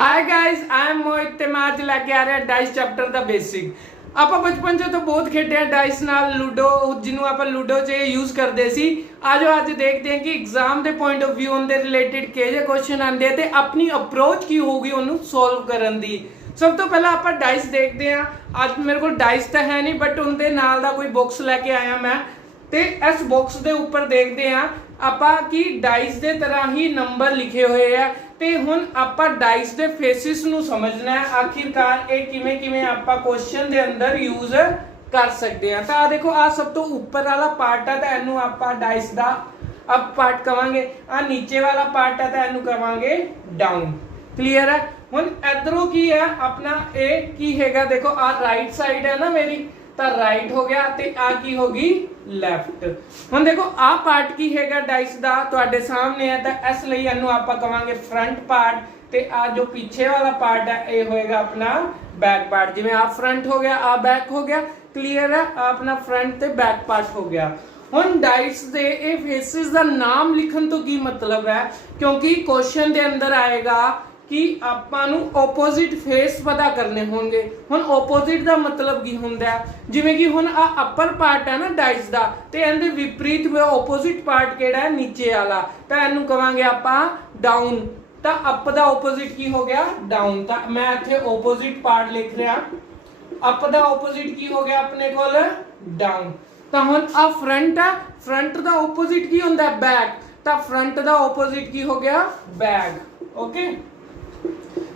Hi guys I am मोहित ते मैं आज लैके आ रहा डाइस चैप्टर दा बेसिक। ਆਪਾਂ ਬਚਪਨ 'ਚ ਤਾਂ ਬਹੁਤ ਖੇਡਿਆ ਡਾਈਸ ਨਾਲ ਲੂਡੋ, ਜਿਹਨੂੰ ਆਪਾਂ ਲੂਡੋ 'ਚ ਯੂਜ਼ ਕਰਦੇ ਸੀ। ਆਜੋ ਅੱਜ ਦੇਖਦੇ ਹਾਂ ਕਿ ਐਗਜ਼ਾਮ ਦੇ ਪੁਆਇੰਟ ਆਫ ਵਿਊ ਉਹਦੇ ਰਿਲੇਟਡ ਕਿਹੜੇ ਜਿਹੇ ਕੁਐਸਚਨ ਆਉਂਦੇ ਤੇ ਆਪਣੀ ਅਪਰੋਚ ਕੀ ਹੋਊਗੀ ਉਹਨੂੰ ਸੋਲਵ ਕਰਨ ਦੀ। ਸਭ ਤੋਂ ਪਹਿਲਾਂ ਆਪਾਂ ਡਾਈਸ ਦੇਖਦੇ ਹਾਂ। ਅੱਜ ਮੇਰੇ ਕੋਲ ਡਾਈਸ ਤਾਂ ਹੈ ਨਹੀਂ, ਬਟ ਉਹਦੇ ਨਾਲ ਦਾ ਕੋਈ ਬਾਕਸ ਲੈ ਕੇ ਆਇਆ ਮੈਂ, ਤੇ ਇਸ ਬਾਕਸ ਦੇ ਉੱਪਰ ਦੇਖਦੇ ਹਾਂ ਆਪਾਂ ਕਿ ਡਾਈਸ ਦੇ ਤਰ੍ਹਾਂ ਹੀ ਨੰਬਰ ਲਿਖੇ ਹੋਏ ਆ। ਤੇ ਹੁਣ ਆਪਾਂ ਡਾਈਸ ਦੇ ਫੇਸਿਸ ਨੂੰ ਸਮਝਣਾ ਹੈ ਆਖਿਰਕਾਰ ਇਹ ਕਿਵੇਂ ਕਿਵੇਂ ਆਪਾਂ ਕੁਐਸਚਨ ਦੇ ਅੰਦਰ ਯੂਜ਼ ਕਰ ਸਕਦੇ ਹਾਂ। ਤਾਂ ਆ ਦੇਖੋ, ਆ ਸਭ ਤੋਂ ਉੱਪਰ ਵਾਲਾ ਪਾਰਟ ਹੈ ਤਾਂ ਇਹਨੂੰ ਆਪਾਂ ਡਾਈਸ ਦਾ ਅਪ ਪਾਰਟ ਕਵਾਂਗੇ। ਆ ਨੀਚੇ ਵਾਲਾ ਪਾਰਟ ਹੈ ਤਾਂ ਇਹਨੂੰ ਕਵਾਂਗੇ ਡਾਊਨ। ਕਲੀਅਰ ਹੈ। ਹੁਣ ਇਧਰੋਂ ਕੀ ਹੈ ਆਪਣਾ, ਇਹ ਕੀ ਹੈਗਾ, ਦੇਖੋ ਆ ਰਾਈਟ ਸਾਈਡ ਹੈ ਨਾ ਮੇਰੀ, ਤਾਂ ਰਾਈਟ ਹੋ ਗਿਆ ਤੇ ਆ ਕੀ ਹੋਗੀ ਲੈਫਟ। ਹੁਣ ਦੇਖੋ ਆ ਪਾਰਟ ਕੀ ਹੈਗਾ ਡਾਈਸ ਦਾ ਤੁਹਾਡੇ ਸਾਹਮਣੇ ਹੈ, ਤਾਂ ਇਸ ਲਈ ਇਹਨੂੰ ਆਪਾਂ ਕਵਾਂਗੇ ਫਰੰਟ ਪਾਰਟ, ਤੇ ਆ ਜੋ ਪਿੱਛੇ ਵਾਲਾ ਪਾਰਟ ਹੈ ਇਹ ਹੋਏਗਾ ਆਪਣਾ बैक पार्ट। जिवें आ फ्रंट हो गया, आ बैक हो गया। क्लीयर है। आ अपना फ्रंट ते बैक पार्ट हो गया। हुण डाइस दे ए फेसिस दा नाम लिखण तो की मतलब है, क्योंकि क्वेश्चन दे अंदर आएगा कि आपां नूं ओपोजिट फेस पता करने होंगे। हुण ओपोजिट दा मतलब की हुंदा है, जिवें कि हुण आ अपर पार्ट है ना डाइस दा, ते इहदे विपरीत ओपोजिट पार्ट किहड़ा है नीचे वाला, तां इहनूं कहांगे आपां डाउन। ਤਾਂ ਅਪ ਦਾ ਆਪੋਜ਼ਿਟ ਕੀ ਹੋ ਗਿਆ ਡਾਊਨ। ਤਾਂ ਮੈਂ ਇੱਥੇ ਆਪੋਜ਼ਿਟ ਪਾਰਟ ਲਿਖ ਰਿਹਾ। ਅਪ ਦਾ ਆਪੋਜ਼ਿਟ ਕੀ ਹੋ ਗਿਆ ਆਪਣੇ ਕੋਲ ਡਾਊਨ। ਤਾਂ ਹੁਣ ਆ ਫਰੰਟ ਆ, ਫਰੰਟ ਦਾ ਆਪੋਜ਼ਿਟ ਕੀ ਹੁੰਦਾ ਬੈਕ, ਤਾਂ ਫਰੰਟ ਦਾ ਆਪੋਜ਼ਿਟ ਕੀ ਹੋ ਗਿਆ ਬੈਕ। ਓਕੇ,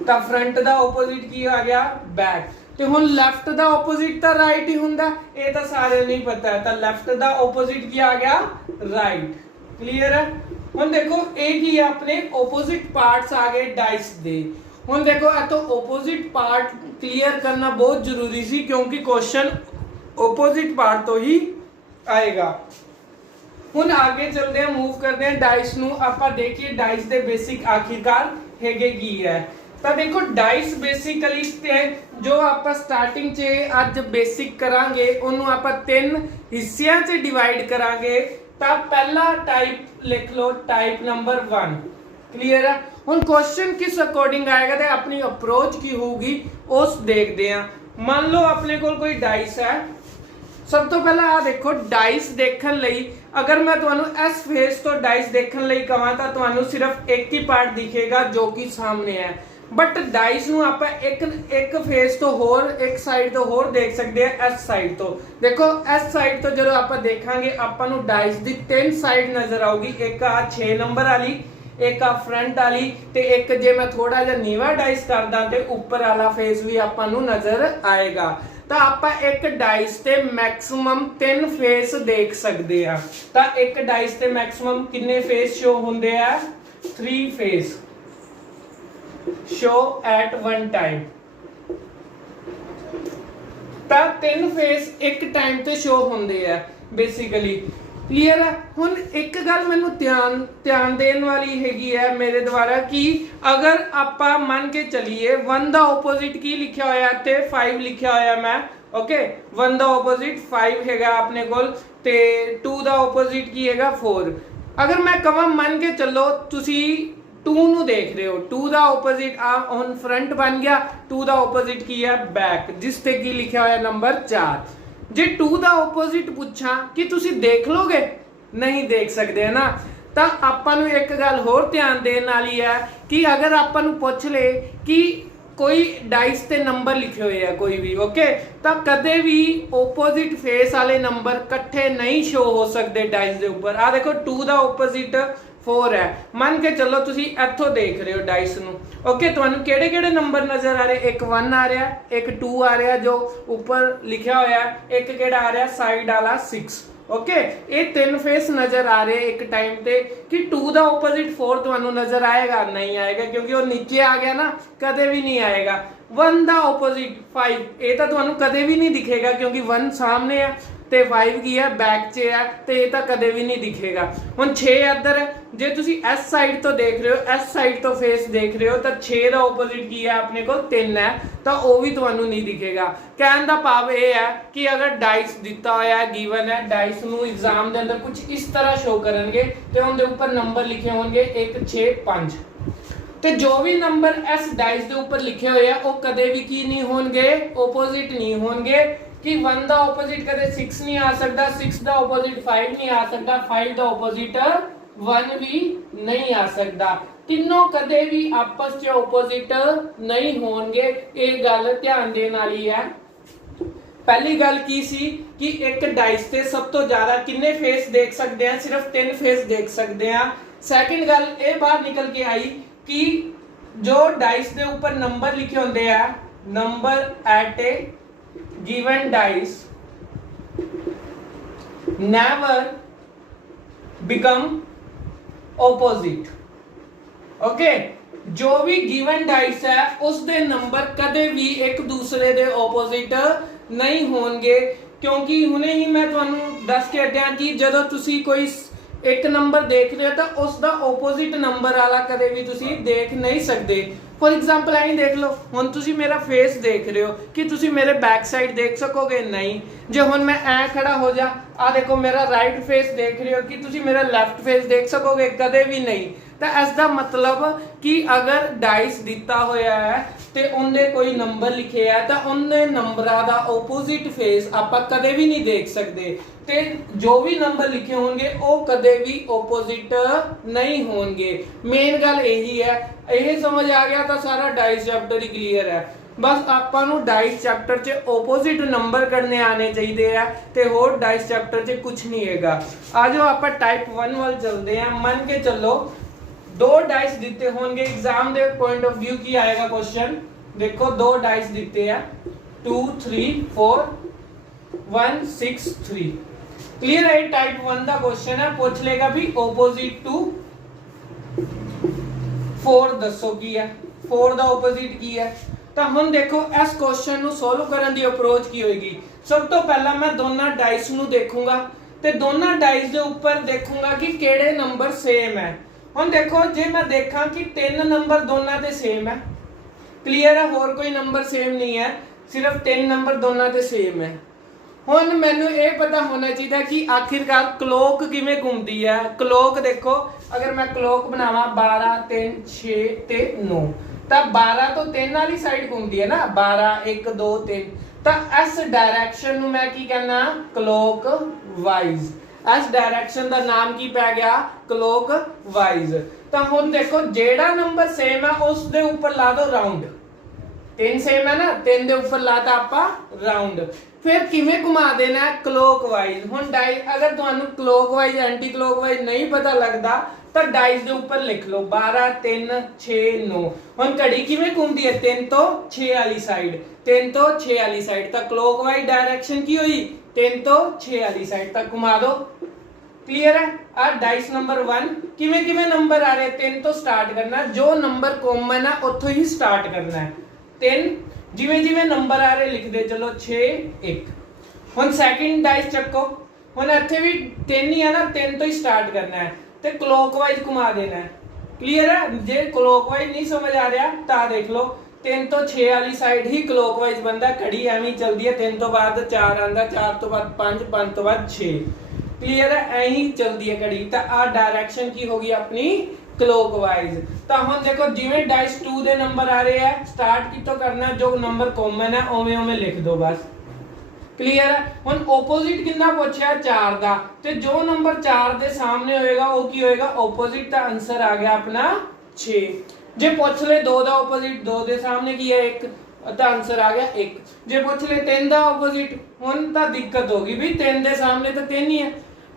ਤਾਂ ਫਰੰਟ ਦਾ ਆਪੋਜ਼ਿਟ ਕੀ ਆ ਗਿਆ ਬੈਕ। ਤੇ ਹੁਣ ਲੈਫਟ ਦਾ ਆਪੋਜ਼ਿਟ ਤਾਂ ਰਾਈਟ ਹੀ ਹੁੰਦਾ, ਇਹ ਤਾਂ ਸਾਰਿਆਂ ਨੂੰ ਹੀ ਪਤਾ ਹੈ। ਤਾਂ ਲੈਫਟ ਦਾ ਆਪੋਜ਼ਿਟ ਕੀ ਆ ਗਿਆ ਰਾਈਟ। क्लीयर है। ਹੁਣ ਦੇਖੋ ਇਹ ਕੀ ਹੈ ਆਪਣੇ ਆਪੋਜ਼ਿਟ ਪਾਰਟਸ ਆ ਗਏ ਡਾਈਸ ਦੇ। ਹੁਣ ਦੇਖੋ ਇਹ ਤੋਂ ਆਪੋਜ਼ਿਟ ਪਾਰਟ ਕਲੀਅਰ ਕਰਨਾ ਬਹੁਤ ਜ਼ਰੂਰੀ ਸੀ, ਕਿਉਂਕਿ ਕੁਐਸਚਨ ਆਪੋਜ਼ਿਟ ਪਾਰਟ ਤੋਂ ਹੀ ਆਏਗਾ। ਹੁਣ ਅੱਗੇ ਚੱਲਦੇ ਹਾਂ, ਮੂਵ ਕਰਦੇ ਹਾਂ ਡਾਈਸ ਨੂੰ। ਆਪਾਂ ਦੇਖੀਏ ਡਾਈਸ ਦੇ ਬੇਸਿਕ ਆਖਿਰਕਾਰ ਹੈਗੇ ਕੀ ਹੈ। ਤਾਂ ਦੇਖੋ ਡਾਈਸ ਬੇਸਿਕਲੀ ਤੇ ਜੋ ਆਪਾਂ ਸਟਾਰਟਿੰਗ 'ਚ ਅੱਜ ਬੇਸਿਕ ਕਰਾਂਗੇ ਉਹਨੂੰ ਆਪਾਂ ਤਿੰਨ ਹਿੱਸਿਆਂ 'ਚ ਡਿਵਾਈਡ ਕਰਾਂਗੇ। ਤਾਂ ਪਹਿਲਾ टाइप लिख लो, टाइप नंबर 1। क्लीयर है। ਹੁਣ क्वेश्चन किस अकॉर्डिंग आएगा ਤੇ ਆਪਣੀ ਅਪਰੋਚ ਕੀ ਹੋਊਗੀ ਉਸ ਦੇਖਦੇ ਆ। ਮੰਨ ਲਓ ਆਪਣੇ ਕੋਲ ਕੋਈ ਡਾਈਸ ਹੈ। ਸਭ ਤੋਂ ਪਹਿਲਾਂ ਆ ਦੇਖੋ ਡਾਈਸ ਦੇਖਣ ਲਈ, ਅਗਰ ਮੈਂ ਤੁਹਾਨੂੰ ਇਸ ਫੇਸ ਤੋਂ ਡਾਈਸ ਦੇਖਣ ਲਈ ਕਹਾਂ ਤਾਂ ਤੁਹਾਨੂੰ ਸਿਰਫ ਇੱਕ ਹੀ ਪਾਰਟ ਦਿਖੇਗਾ ਜੋ ਕਿ ਸਾਹਮਣੇ ਹੈ। बट डाइस ਨੂੰ ਆਪਾਂ ਇੱਕ ਫੇਸ ਤੋਂ ਹੋਰ ਇੱਕ ਸਾਈਡ ਤੋਂ ਹੋਰ ਦੇਖ ਸਕਦੇ ਆ। ਇਸ ਸਾਈਡ ਤੋਂ ਦੇਖੋ, ਇਸ ਸਾਈਡ ਤੋਂ ਜਦੋਂ ਆਪਾਂ ਦੇਖਾਂਗੇ ਆਪਾਂ ਨੂੰ ਡਾਈਸ ਦੀ ਤਿੰਨ ਸਾਈਡ ਨਜ਼ਰ ਆਊਗੀ। ਇੱਕ ਆ 6 ਨੰਬਰ ਵਾਲੀ, ਇੱਕ ਆ ਫਰੰਟ ਵਾਲੀ, ਤੇ ਇੱਕ ਜੇ ਮੈਂ ਥੋੜਾ ਜਿਹਾ ਨੀਵਾ ਡਾਈਸ ਕਰਦਾ ਤੇ ਉੱਪਰ ਵਾਲਾ ਫੇਸ ਵੀ ਆਪਾਂ ਨੂੰ ਨਜ਼ਰ ਆਏਗਾ। ਤਾਂ ਆਪਾਂ ਇੱਕ ਡਾਈਸ ਤੇ ਮੈਕਸਿਮਮ 3 ਫੇਸ ਦੇਖ ਸਕਦੇ ਆ। ਤਾਂ ਇੱਕ ਡਾਈਸ ਤੇ ਮੈਕਸਿਮਮ ਕਿੰਨੇ ਫੇਸ ਸ਼ੋ ਹੁੰਦੇ ਆ? 3 face show at one time। ਤਾਂ 3 ਫੇਸ ਇੱਕ ਟਾਈਮ ਤੇ ਸ਼ੋ ਹੁੰਦੇ ਆ ਬੇਸਿਕਲੀ। ਕਲੀਅਰ ਹੈ। ਹੁਣ ਇੱਕ ਗੱਲ ਮੈਨੂੰ ਧਿਆਨ ਦੇਣ ਵਾਲੀ ਹੈਗੀ ਹੈ ਮੇਰੇ ਦੁਆਰਾ ਕਿ ਅਗਰ ਆਪਾਂ ਮੰਨ ਕੇ ਚੱਲੀਏ 1 ਦਾ ਆਪੋਜ਼ਿਟ ਕੀ ਲਿਖਿਆ ਹੋਇਆ ਤੇ 5 ਲਿਖਿਆ ਹੋਇਆ ਮੈਂ। ਓਕੇ, 1 ਦਾ ਆਪੋਜ਼ਿਟ 5 ਹੈਗਾ ਆਪਣੇ ਕੋਲ, ਤੇ 2 ਦਾ ਆਪੋਜ਼ਿਟ ਕੀ ਹੈਗਾ 4। ਅਗਰ ਮੈਂ ਕਹਾਂ ਮੰਨ ਕੇ ਚੱਲੋ ਤੁਸੀਂ 2 ਨੂੰ ਦੇਖ ਰਹੇ ਹੋ, 2 ਦਾ ਆਪੋਜ਼ਿਟ ਆ ਹੁਣ ਫਰੰਟ ਬਣ ਗਿਆ, 2 ਦਾ ਆਪੋਜ਼ਿਟ ਕੀ ਹੈ ਬੈਕ, ਜਿਸ ਤੇ ਕੀ ਲਿਖਿਆ ਹੋਇਆ ਨੰਬਰ 4। ਜੇ 2 ਦਾ ਆਪੋਜ਼ਿਟ ਪੁੱਛਾਂ ਕਿ ਤੁਸੀਂ ਦੇਖ ਲੋਗੇ, ਨਹੀਂ ਦੇਖ ਸਕਦੇ ਨਾ। ਤਾਂ ਆਪਾਂ ਨੂੰ ਇੱਕ ਗੱਲ ਹੋਰ ਧਿਆਨ ਦੇਣ ਵਾਲੀ ਹੈ ਕਿ ਅਗਰ ਆਪਾਂ ਨੂੰ ਪੁੱਛ ਲੇ ਕਿ ਕੋਈ ਡਾਈਸ ਤੇ ਨੰਬਰ ਲਿਖੇ ਹੋਏ ਆ ਕੋਈ ਵੀ, ਓਕੇ, ਤਾਂ ਕਦੇ ਵੀ ਆਪੋਜ਼ਿਟ ਫੇਸ ਵਾਲੇ ਨੰਬਰ ਇਕੱਠੇ ਨਹੀਂ ਸ਼ੋ ਹੋ ਸਕਦੇ ਡਾਈਸ ਦੇ ਉੱਪਰ। ਆ ਦੇਖੋ 2 ਦਾ ਆਪੋਜ਼ਿਟ 4 ਹੈ। ਮੰਨ ਕੇ ਚੱਲੋ ਤੁਸੀਂ ਇੱਥੋਂ ਦੇਖ ਰਹੇ ਹੋ ਡਾਈਸ ਨੂੰ। ਓਕੇ, ਤੁਹਾਨੂੰ ਕਿਹੜੇ ਕਿਹੜੇ ਨੰਬਰ ਨਜ਼ਰ ਆ ਰਹੇ? ਇੱਕ 1 ਆ ਰਿਹਾ, ਇੱਕ 2 ਆ ਰਿਹਾ ਜੋ ਉੱਪਰ ਲਿਖਿਆ ਹੋਇਆ, ਇੱਕ ਕਿਹੜਾ ਆ ਰਿਹਾ ਸਾਈਡ ਵਾਲਾ 6। ਓਕੇ, ਇਹ 3 ਫੇਸ ਨਜ਼ਰ ਆ ਰਹੇ ਇੱਕ ਟਾਈਮ ਤੇ। ਕਿ 2 ਦਾ ਆਪੋਜ਼ਿਟ 4 ਤੁਹਾਨੂੰ ਨਜ਼ਰ ਆਏਗਾ? ਨਹੀਂ ਆਏਗਾ, ਕਿਉਂਕਿ ਉਹ ਨੀਚੇ ਆ ਗਿਆ ਨਾ, ਕਦੇ ਵੀ ਨਹੀਂ ਆਏਗਾ। 1 ਦਾ ਆਪੋਜ਼ਿਟ 5, ਇਹ ਤਾਂ ਤੁਹਾਨੂੰ ਕਦੇ ਵੀ ਨਹੀਂ ਦਿਖੇਗਾ ਕਿਉਂਕਿ 1 ਸਾਹਮਣੇ ਹੈ ਤੇ 5 ਕੀ ਹੈ ਬੈਕ 'ਚ ਹੈ, ਤੇ ਇਹ ਤਾਂ ਕਦੇ ਵੀ ਨਹੀਂ ਦਿਖੇਗਾ। ਹੁਣ 6 ਇੱਧਰ ਹੈ। ਜੇ ਤੁਸੀਂ ਇਸ ਸਾਈਡ ਤੋਂ ਦੇਖ ਰਹੇ ਹੋ, ਇਸ ਸਾਈਡ ਤੋਂ ਫੇਸ ਦੇਖ ਰਹੇ ਹੋ, ਤਾਂ 6 ਦਾ ਆਪੋਜ਼ਿਟ ਕੀ ਹੈ ਆਪਣੇ ਕੋਲ 3 ਹੈ, ਤਾਂ ਉਹ ਵੀ ਤੁਹਾਨੂੰ ਨਹੀਂ ਦਿਖੇਗਾ। ਕਹਿਣ ਦਾ ਭਾਵ ਇਹ ਹੈ ਕਿ ਅਗਰ ਡਾਈਸ ਦਿੱਤਾ ਹੋਇਆ ਹੈ, ਗਿਵਨ ਹੈ, ਡਾਈਸ ਨੂੰ ਐਗਜ਼ਾਮ ਦੇ ਅੰਦਰ ਕੁਝ ਇਸ ਤਰ੍ਹਾਂ ਸ਼ੋ ਕਰਨਗੇ ਤੇ ਉਹਦੇ ਉੱਪਰ ਨੰਬਰ ਲਿਖੇ ਹੋਣਗੇ 1 6 5। ਤੇ ਜੋ ਵੀ ਨੰਬਰ ਇਸ ਡਾਈਸ ਦੇ ਉੱਪਰ ਲਿਖੇ ਹੋਏ ਆ ਉਹ ਕਦੇ ਵੀ ਕੀ ਨਹੀਂ ਹੋਣਗੇ, ਆਪੋਜ਼ਿਟ ਨਹੀਂ ਹੋਣਗੇ। कि 1 ਦਾ ਆਪੋਜ਼ਿਟ ਕਦੇ 6 ਨਹੀਂ ਆ ਸਕਦਾ, 6 ਦਾ ਆਪੋਜ਼ਿਟ 5 ਨਹੀਂ ਆ ਸਕਦਾ, 5 ਦਾ ਆਪੋਜ਼ਿਟ 1 ਵੀ ਨਹੀਂ ਆ ਸਕਦਾ। ਤਿੰਨੋਂ ਕਦੇ ਵੀ ਆਪਸ 'ਚ ਆਪੋਜ਼ਿਟ ਨਹੀਂ ਹੋਣਗੇ। ਇਹ ਗੱਲ ਧਿਆਨ ਦੇਣ ਵਾਲੀ ਹੈ। पहली गल की सी कि एक डाइस से सब तो ज्यादा किन्ने फेस देख सकते हैं, सिर्फ 3 फेस देख सकते हैं। सैकंड गल ये बाहर निकल के आई कि जो डाइस के ऊपर नंबर लिखे होंगे हैं, number at a given dice never become opposite. Okay, जो भी गिवन डाइस है उसके नंबर कदे भी एक दूसरे के ऑपोजिट नहीं होंगे, क्योंकि हुणे ही मैं तुहानू दस के हटिया कि जदों तुसी कोई एक नंबर देख रहे हो तो उसका ओपोजिट नंबर वाला कदे भी तुसी देख नहीं सकते। फॉर एग्जाम्पल ऐ देख लो, हुण तुसी मेरा फेस देख रहे हो कि तुसी मेरे बैक साइड देख सकोगे नहीं। जे हुण मैं ऐ खड़ा हो जा, आ देखो मेरा राइट फेस देख रहे हो कि तुसी मेरा लेफ्ट फेस देख सकोगे, कदे भी नहीं। तो इसका मतलब कि अगर डाइस दिता होया है ते उनके कोई नंबर लिखे है तो उनके नंबरां दा ओपोजिट फेस आपां कदे भी नहीं देख सकते। ते जो भी नंबर लिखे होंगे वो कदे भी ओपोजिट नहीं होंगे। मेन गल यही है। यह समझ आ गया तो सारा डाइस चैप्टर ही क्लीयर है। बस आपां नूं डाइस चैप्टर च ओपोजिट नंबर करने आने चाहिए है ते होर डाइस चैप्टर च कुछ नहीं हैगा। आ जाओ आपां टाइप 1 वाल चलते हैं। मन के चलो 2 डाइस दिते होंगे, एग्जाम के पॉइंट ऑफ व्यू की आएगा क्वेश्चन। देखो 2 डाइस दिते हैं 2 3 4 1 6 3। क्लियर है? टाइप 1 का क्वेश्चन है। पूछ लेगा भी ओपोजिट टू 4 दसो की है, 4 का ओपोजिट की है। तो हम देखो इस क्वेश्चन को सोल्व करने की अप्रोच की होगी। सब तो पहला मैं दोनों डाइस को देखूंगा ते दोनों डाइस के ऊपर देखूंगा कि केड़े नंबर सेम है। हम देखो जे मैं देखा कि 3 नंबर दोनों के सेम है, क्लियर है, होर कोई नंबर सेम नहीं है, सिर्फ 3 नंबर दोनों के सेम है। हुण मैनू ये पता होना चाहिए कि आखिरकार क्लॉक किवें घूमती है। क्लॉक देखो, अगर मैं क्लॉक बनावा 12 3 6 ते 9 तो 12 तो 3 वाली साइड घूमती है ना, 12 1 2 3। तो इस डायरेक्शन में मैं की कहना क्लॉक वाइज। इस डायरेक्शन का नाम की पै गया क्लॉक वाइज। तो हुण देखो जेड़ा नंबर सेम है उस दे ऊपर ला दो राउंड। 3 सेम है ना, 3 दे ऊपर लाता आपां राउंड। फिर किवें घुमा देना है क्लॉक वाइज। हुण डाइस अगर तुहानू clock wise anti clock wise नहीं पता लगता तो डाइस दे ऊपर लिख लो 12 3 6 9। हुण घड़ी किवें घूमदी है 3 तो 6 वाली साइड, 3 तो 6 वाली साइड। तो क्लॉक वाइज डायरेक्शन की हुई 3 तो 6 वाली साइड तक घुमा दो। क्लियर है? आ डाइस नंबर 1 किवें किवें नंबर आ रहे 3 तो स्टार्ट करना, जो नंबर कॉमन है उत्थों ही स्टार्ट करना है। 3 जिवें जिवें नंबर आ रहे लिख दे चलो 6 1। हुण सेकंड डाइस चक्को, हुण इत्थे भी 3 ही है ना, 3 तो ही स्टार्ट करना है ते क्लॉकवाइज घुमा देना है। क्लियर है? जे क्लॉकवाइज नहीं समझ आ रहा तो देख लो 3 तो 6 वाली साइड ही क्लॉकवाइज बनता। घड़ी एवं चलती है, 3 तो बाद 4 आता, 4 तो बाद 5, 5 तो बाद 6। क्लियर है? ऐही चलती है घड़ी। तो आ डायरेक्शन की होगी अपनी क्लॉकवाइज। तो हम देखो जिवें डाइस 2 दे नंबर आ रहे हैं स्टार्ट कितों करना, जो नंबर कॉमन है उवें उवें लिख दो बस। क्लियर है? हुण ओपोजिट कितना पूछा 4 का, तो जो नंबर 4 दे सामने होएगा वो की होएगा ओपोजिट। का आंसर आ गया अपना 6। जे पूछ ले 2 का ओपोजिट, 2 दे सामने की है 1, तो आंसर आ गया 1। जे पूछ ले 3 का ओपोजिट, हुण तो दिक्कत होगी भी 3 दे सामने तो 3 ही है,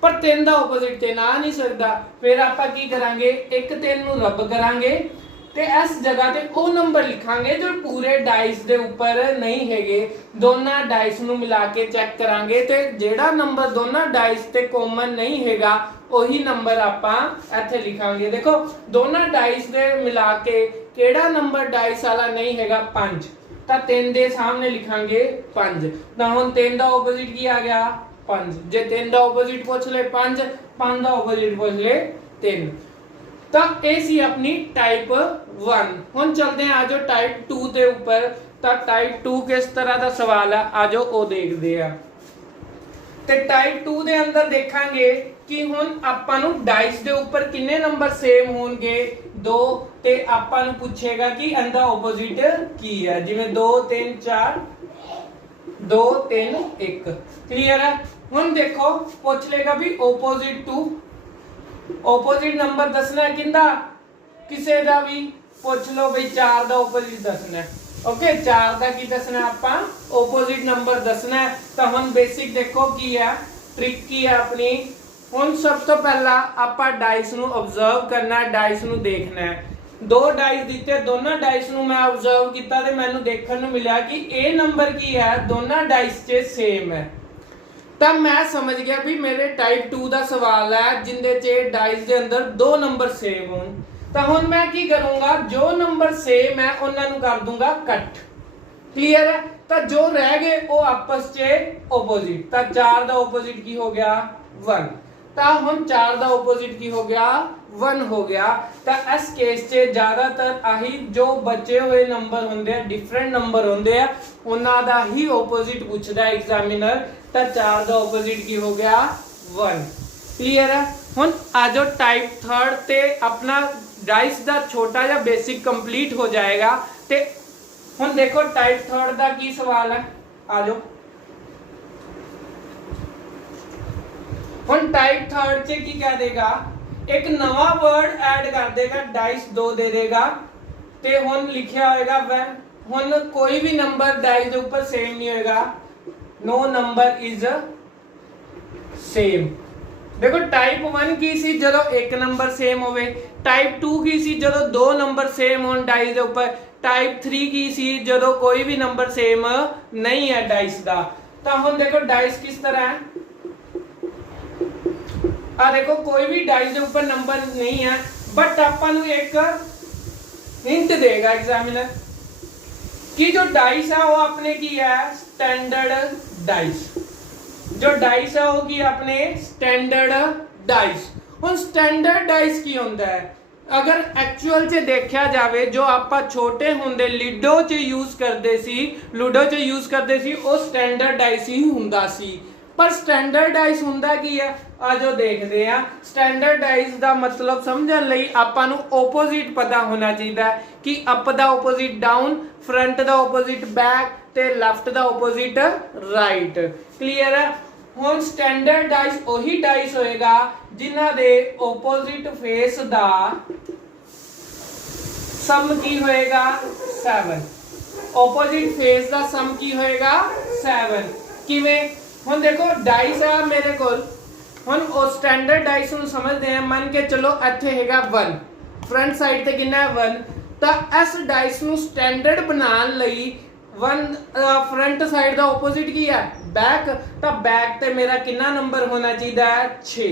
पर 3 का ओपोजिट 3 आ नहीं सकता। फिर आपां की करांगे, एक 3 नूं रब करांगे ते इस जगह ते वो नंबर लिखांगे जो पूरे डाइस दे ऊपर नहीं हैगे। दोनों डाइस नूं मिला के चेक करांगे ते जेड़ा नंबर दोनों डाइस ते कॉमन नहीं हैगा वही नंबर आपां इत्थे लिखांगे। देखो दोनों डाइस दे मिला के केड़ा नंबर डाइस वाला नहीं हैगा 5, तो 3 दे सामने लिखांगे 5। तो हुण 3 दा ऑपोजिट की आ गया 5। जे 3 दा ऑपोजिट पूछ ले 5, 5 दा ऑपोजिट पूछ ले 3। तो ये सी अपनी टाइप 1। हुण चलते हैं आज टाइप 2 के ऊपर। तो टाइप 2 किस तरह का सवाल है आज वो देखते हैं। ਤੇ ਟਾਈਪ 2 ਦੇ ਅੰਦਰ ਦੇਖਾਂਗੇ ਕਿ ਹੁਣ ਆਪਾਂ ਨੂੰ ਡਾਈਸ ਦੇ ਉੱਪਰ ਕਿੰਨੇ ਨੰਬਰ ਸੇਮ ਹੋਣਗੇ 2 ਤੇ ਆਪਾਂ ਨੂੰ ਪੁੱਛੇਗਾ ਕਿ ਇਹਦਾ ਆਪੋਜ਼ਿਟ ਕੀ ਹੈ ਜਿਵੇਂ 2 3 4 2 3 1 ਕਲੀਅਰ ਹੈ। ਹੁਣ ਦੇਖੋ ਪੁੱਛ ਲੇਗਾ ਵੀ ਆਪੋਜ਼ਿਟ ਟੂ ਆਪੋਜ਼ਿਟ ਨੰਬਰ ਦੱਸਣਾ ਕਿੰਦਾ ਕਿਸੇ ਦਾ ਵੀ ਪੁੱਛ ਲਓ ਬਈ 4 ਦਾ ਆਪੋਜ਼ਿਟ ਦੱਸਣਾ ओके 4 ਦਾ ਕੀ ਦੱਸਣਾ ਆਪਾਂ ਆਪੋਜ਼ਿਟ ਨੰਬਰ ਦੱਸਣਾ ਤਾਂ ਹੁਣ ਬੇਸਿਕ ਦੇਖੋ ਕੀ ਹੈ ਟ੍ਰਿਕ ਕੀ ਹੈ ਆਪਣੀ। ਹੁਣ ਸਭ ਤੋਂ ਪਹਿਲਾਂ ਆਪਾਂ ਡਾਈਸ ਨੂੰ ਆਬਜ਼ਰਵ ਕਰਨਾ ਡਾਈਸ ਨੂੰ ਦੇਖਣਾ ਹੈ। ਦੋ ਡਾਈਸ ਦਿੱਤੇ ਦੋਨਾਂ ਡਾਈਸ ਨੂੰ ਮੈਂ ਆਬਜ਼ਰਵ ਕੀਤਾ ਤੇ ਮੈਨੂੰ ਦੇਖਣ ਨੂੰ ਮਿਲਿਆ ਕਿ ਇਹ ਨੰਬਰ ਕੀ ਹੈ ਦੋਨਾਂ ਡਾਈਸ 'ਚ ਸੇਮ ਹੈ ਤਾਂ ਮੈਂ ਸਮਝ ਗਿਆ ਵੀ ਮੇਰੇ ਟਾਈਪ 2 ਦਾ ਸਵਾਲ ਹੈ ਜਿੰਦੇ 'ਚ ਡਾਈਸ ਦੇ ਅੰਦਰ ਦੋ ਨੰਬਰ ਸੇਮ ਹੋਣ। ਤਾਂ ਹੁਣ ਮੈਂ ਕੀ ਕਰੂੰਗਾ ਜੋ ਨੰਬਰ ਸੇਮ ਹੈ ਉਹਨਾਂ ਨੂੰ ਕਰ ਦੂੰਗਾ ਕੱਟ ਕਲੀਅਰ ਹੈ। ਤਾਂ ਜੋ ਰਹਿ ਗਏ ਉਹ ਆਪਸ 'ਚ ਆਪੋਜ਼ਿਟ ਤਾਂ 4 ਦਾ ਆਪੋਜ਼ਿਟ ਕੀ ਹੋ ਗਿਆ 1 ਤਾਂ ਹੁਣ 4 ਦਾ ਆਪੋਜ਼ਿਟ ਕੀ ਹੋ ਗਿਆ 1 ਹੋ ਗਿਆ। ਤਾਂ ਇਸ ਕੇਸ 'ਚ ਜ਼ਿਆਦਾਤਰ ਆਹੀ ਜੋ ਬਚੇ ਹੋਏ ਨੰਬਰ ਹੁੰਦੇ ਆ ਡਿਫਰੈਂਟ ਨੰਬਰ ਹੁੰਦੇ ਆ ਉਹਨਾਂ ਦਾ ਹੀ ਆਪੋਜ਼ਿਟ ਪੁੱਛਦਾ ਐਗਜ਼ਾਮੀਨਰ। ਤਾਂ 4 ਦਾ ਆਪੋਜ਼ਿਟ ਕੀ ਹੋ ਗਿਆ 1 ਕਲੀਅਰ ਹੈ। ਹੁਣ ਆਜੋ टाइप 3 ਤੇ अपना डाइस ਦਾ छोटा ਜਿਹਾ बेसिक कंप्लीट हो जाएगा ਤੇ ਹੁਣ ਦੇਖੋ टाइप 3 ਦਾ ਕੀ ਸਵਾਲ ਹੈ ਆਜੋ। ਹੁਣ टाइप 3 ਚ ਕੀ ਕਹਿ ਦੇਗਾ ਇੱਕ ਨਵਾਂ ਵਰਡ ਐਡ ਕਰ ਦੇਗਾ डाइस 2 ਦੇ ਦੇਗਾ ਤੇ ਹੁਣ ਲਿਖਿਆ ਹੋਏਗਾ when ਹੁਣ ਕੋਈ ਵੀ ਨੰਬਰ डाइस ਦੇ ਉੱਪਰ ਸੇਮ ਨਹੀਂ ਹੋਏਗਾ no number is same। देखो टाइप 1 की सी जदों एक नंबर सेम होवे टाइप 2 की सी जदों दो नंबर सेम होन डाइस दे ऊपर टाइप 3 की सी जदों कोई भी नंबर सेम नहीं है डाइस दा। तो हुन देखो डाइस किस तरह है आ देखो कोई भी डाइस दे ऊपर नंबर नहीं है बट आपां नूं एक हिंट देगा एग्जामिनर कि जो डाइस है वो अपने की है स्टैंडर्ड डाइस जो डाइस है वो की अपने स्टैंडर्ड डाइस। ਹੁਣ स्टैंडर्ड डाइस ਕੀ ਹੁੰਦਾ ਹੈ अगर एक्चुअल ਚ ਦੇਖਿਆ ਜਾਵੇ ਜੋ ਆਪਾਂ ਛੋਟੇ ਹੁੰਦੇ ਲਿਡੋ ਚ ਯੂਜ਼ ਕਰਦੇ ਸੀ ਲੂਡੋ ਚ ਯੂਜ਼ ਕਰਦੇ ਸੀ ਉਹ ਸਟੈਂਡਰਡ ਡਾਈਸ ਹੀ ਹੁੰਦਾ ਸੀ। ਪਰ ਸਟੈਂਡਰਡ ਡਾਈਸ ਹੁੰਦਾ ਕੀ ਹੈ ਆ ਜੋ ਦੇਖਦੇ ਆ ਸਟੈਂਡਰਡ ਡਾਈਸ ਦਾ ਮਤਲਬ ਸਮਝਣ ਲਈ ਆਪਾਂ ਨੂੰ ਆਪੋਜ਼ਿਟ ਪਤਾ ਹੋਣਾ ਚਾਹੀਦਾ ਕਿ ਅਪ ਦਾ ਆਪੋਜ਼ਿਟ ਡਾਊਨ ਫਰੰਟ ਦਾ ਆਪੋਜ਼ਿਟ ਬੈਕ ਤੇ ਲੈਫਟ ਦਾ ਆਪੋਜ਼ਿਟ ਰਾਈਟ ਕਲੀਅਰ ਹੈ। ਹੁਣ ਸਟੈਂਡਰਡ ਡਾਈਸ ਉਹੀ ਡਾਈਸ ਹੋਏਗਾ ਜਿਨ੍ਹਾਂ ਦੇ ਆਪੋਜ਼ਿਟ ਫੇਸ ਦਾ ਸਮ ਕੀ ਹੋਏਗਾ 7 ਆਪੋਜ਼ਿਟ ਫੇਸ ਦਾ ਸਮ ਕੀ ਹੋਏਗਾ 7 ਕਿਵੇਂ ਹੁਣ ਦੇਖੋ ਡਾਈਸ ਆ ਮੇਰੇ ਕੋਲ ਹੁਣ ਉਹ ਸਟੈਂਡਰਡ ਡਾਈਸ ਨੂੰ ਸਮਝਦੇ ਆ ਮੰਨ ਕੇ ਚਲੋ ਇੱਥੇ ਹੈਗਾ 1 ਫਰੰਟ ਸਾਈਡ ਤੇ ਕਿੰਨਾ ਹੈ 1 ਤਾਂ ਇਸ ਡਾਈਸ ਨੂੰ ਸਟੈਂਡਰਡ ਬਣਾਉਣ ਲਈ 1 फ्रंट साइड ਦਾ ਆਪੋਜ਼ਿਟ ਕੀ ਹੈ बैक ਤਾਂ बैक ਤੇ ਮੇਰਾ ਕਿੰਨਾ ਨੰਬਰ ਹੋਣਾ ਚਾਹੀਦਾ ਹੈ 6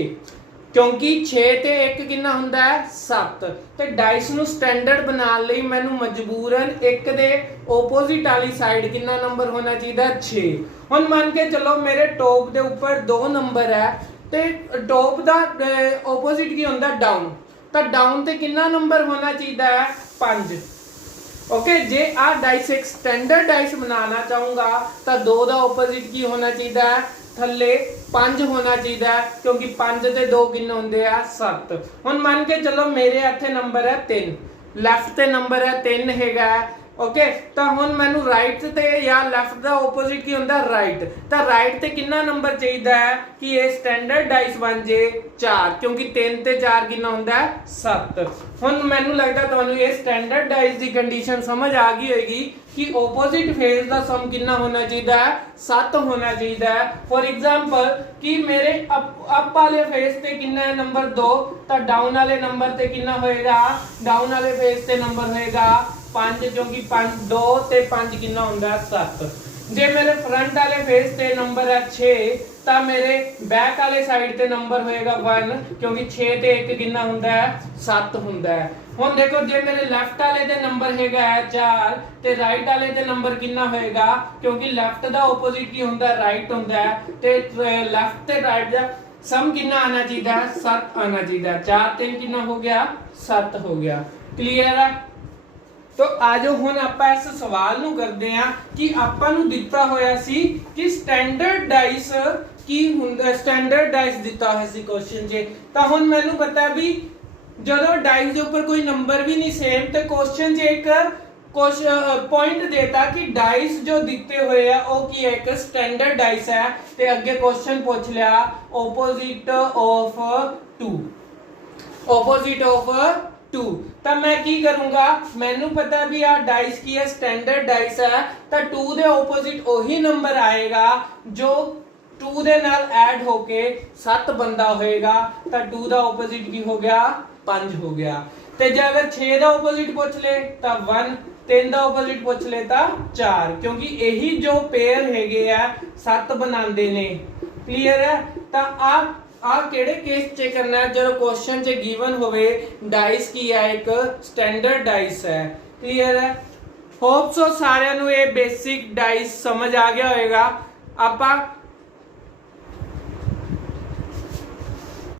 ਕਿਉਂਕਿ 6 ਤੇ 1 ਕਿੰਨਾ ਹੁੰਦਾ ਹੈ 7 ਤੇ ਡਾਈਸ ਨੂੰ ਸਟੈਂਡਰਡ ਬਣਾਉਣ ਲਈ ਮੈਨੂੰ ਮਜਬੂਰਨ 1 ਦੇ ਆਪੋਜ਼ਿਟ ਵਾਲੀ ਸਾਈਡ ਕਿੰਨਾ ਨੰਬਰ ਹੋਣਾ ਚਾਹੀਦਾ 6। ਹੁਣ ਮੰਨ ਕੇ ਚਲੋ ਮੇਰੇ ਟੌਪ ਦੇ ਉੱਪਰ 2 ਨੰਬਰ ਹੈ ਤੇ ਟੌਪ ਦਾ ਆਪੋਜ਼ਿਟ ਕੀ ਹੁੰਦਾ ਡਾਊਨ ਤਾਂ ਡਾਊਨ ਤੇ ਕਿੰਨਾ ਨੰਬਰ ਹੋਣਾ ਚਾਹੀਦਾ ਹੈ 5 ओके जे आ डाइस एक स्टैंडर्ड डाइस बनाना चाहूंगा तो 2 ਦਾ ਆਪੋਜ਼ਿਟ ਕੀ ਹੋਣਾ ਚਾਹੀਦਾ ਹੈ ਥੱਲੇ 5 ਹੋਣਾ ਚਾਹੀਦਾ ਹੈ ਕਿਉਂਕਿ 5 ਤੇ 2 ਕਿੰਨੇ ਹੁੰਦੇ ਆ 7। ਹੁਣ ਮੰਨ ਕੇ ਚੱਲੋ ਮੇਰੇ ਇੱਥੇ ਨੰਬਰ ਹੈ 3 ਲੈਫਟ ਤੇ ਨੰਬਰ ਹੈ 3 ਹੈਗਾ ओके ਤਾਂ ਹੁਣ ਮੈਨੂੰ ਰਾਈਟ ਤੇ ਜਾਂ ਲੈਫਟ ਦਾ ਆਪੋਜ਼ਿਟ ਕੀ ਹੁੰਦਾ ਰਾਈਟ ਤਾਂ ਰਾਈਟ ਤੇ ਕਿੰਨਾ ਨੰਬਰ ਚਾਹੀਦਾ ਹੈ ਕਿ ਇਹ ਸਟੈਂਡਰਡ ਡਾਈਸ ਬਣ ਜੇ 4 ਕਿਉਂਕਿ 3 ਤੇ 4 ਕਿੰਨਾ ਹੁੰਦਾ ਹੈ 7। ਹੁਣ ਮੈਨੂੰ ਲੱਗਦਾ ਤੁਹਾਨੂੰ ਇਹ ਸਟੈਂਡਰਡ ਡਾਈਸ ਦੀ ਕੰਡੀਸ਼ਨ ਸਮਝ ਆ ਗਈ ਹੋਏਗੀ कि opposite फेज ਦਾ ਸਮ ਕਿੰਨਾ ਹੋਣਾ ਚਾਹੀਦਾ ਹੈ 7 ਹੋਣਾ ਚਾਹੀਦਾ ਹੈ। ਫॉर एग्जांपल कि मेरे अप वाले फेज ਤੇ ਕਿੰਨਾ ਹੈ ਨੰਬਰ 2 ਤਾਂ ਡਾਊਨ ਵਾਲੇ ਨੰਬਰ ਤੇ ਕਿੰਨਾ ਹੋਏਗਾ ਡਾਊਨ ਵਾਲੇ ਫੇज ਤੇ ਨੰਬਰ ਹੋਏਗਾ 5 ਕਿਉਂਕਿ 5 2 ਤੇ 5 ਕਿੰਨਾ ਹੁੰਦਾ ਹੈ 7। ਜੇ ਮੇਰੇ ਫਰੰਟ ਵਾਲੇ ਫੇज ਤੇ ਨੰਬਰ ਹੈ 6 ਤਾਂ ਮੇਰੇ ਬੈਕ ਵਾਲੇ ਸਾਈਡ ਤੇ ਨੰਬਰ ਹੋਏਗਾ 1 ਕਿਉਂਕਿ 6 ਤੇ 1 ਕਿੰਨਾ ਹੁੰਦਾ ਹੈ 7 ਹੁੰਦਾ ਹੈ। ਹੁਣ ਦੇਖੋ ਜੇ ਮੇਰੇ ਲੈਫਟ ਵਾਲੇ ਦੇ ਨੰਬਰ ਹੈਗਾ 4 ਤੇ ਰਾਈਟ ਵਾਲੇ ਦੇ ਨੰਬਰ ਕਿੰਨਾ ਹੋਏਗਾ ਕਿਉਂਕਿ ਲੈਫਟ ਦਾ ਆਪੋਜ਼ਿਟ ਕੀ ਹੁੰਦਾ ਰਾਈਟ ਹੁੰਦਾ ਹੈ ਤੇ ਲੈਫਟ ਤੇ ਰਾਈਟ ਦਾ ਸਮ ਕਿੰਨਾ ਆਣਾ ਚਾਹੀਦਾ 7 ਆਣਾ ਚਾਹੀਦਾ 4 3 ਕਿੰਨਾ ਹੋ ਗਿਆ 7 ਹੋ ਗਿਆ ਕਲੀਅਰ ਹੈ। तो आज हुण आपां इस सवाल नूं करदे हां कि आपां नूं दित्ता होया सी कि स्टैंडर्ड डाइस ਕੀ ਹੁੰਦਾ ਸਟੈਂਡਰਡ ਡਾਈਸ ਦਿੱਤਾ ਹੋਇਆ ਸੀ ਕੁਐਸਚਨ 'ਚ। ਤਾਂ ਹੁਣ ਮੈਨੂੰ ਪਤਾ ਵੀ ਜਦੋਂ ਡਾਈਸ ਦੇ ਉੱਪਰ ਕੋਈ ਨੰਬਰ ਵੀ ਨਹੀਂ ਸੇਮ ਤੇ ਕੁਐਸਚਨ 'ਚ ਇੱਕ ਕੁछ पॉइंट देता कि डाइस जो दिते हुए है वो की एक स्टैंडर्ड डाइस है ते अगे क्वेश्चन पूछ लिया ऑपोजिट ऑफ 2 ऑपोजिट ऑफ 2। तो मैं की करूंगा मैनू पता भी आ डाइस की है स्टैंडर्ड डाइस है तो 2 दे ऑपोजिट वही नंबर आएगा जो 2 दे नाल ऐड होके 7 बनता होएगा तो 2 दा ऑपोजिट की हो गया 5 हो गया। ते जे अगर 6 दा ऑपोजिट पूछ ले तो 1 3 ਦਾ ਆਪੋजिट ਪੁੱਛ लेता 4 क्योंकि यही जो पेयर ਹੈਗੇ ਆ 7 ਬਣਾਉਂਦੇ ਨੇ। ਕਲੀਅਰ ਹੈ। ਤਾਂ ਆ ਕਿਹੜੇ ਕੇਸ ਚ ਕਰਨਾ ਹੈ ਜਦੋਂ ਕੁਐਸਚਨ ਚ ਗਿਵਨ ਹੋਵੇ ਡਾਈਸ ਕੀ ਹੈ ਇੱਕ ਸਟੈਂਡਰਡ ਡਾਈਸ ਹੈ। ਕਲੀਅਰ ਹੈ। ਹੋਪ ਸੋ ਸਾਰਿਆਂ ਨੂੰ ਇਹ ਬੇਸਿਕ ਡਾਈਸ ਸਮਝ ਆ ਗਿਆ ਹੋਵੇਗਾ। ਆਪਾਂ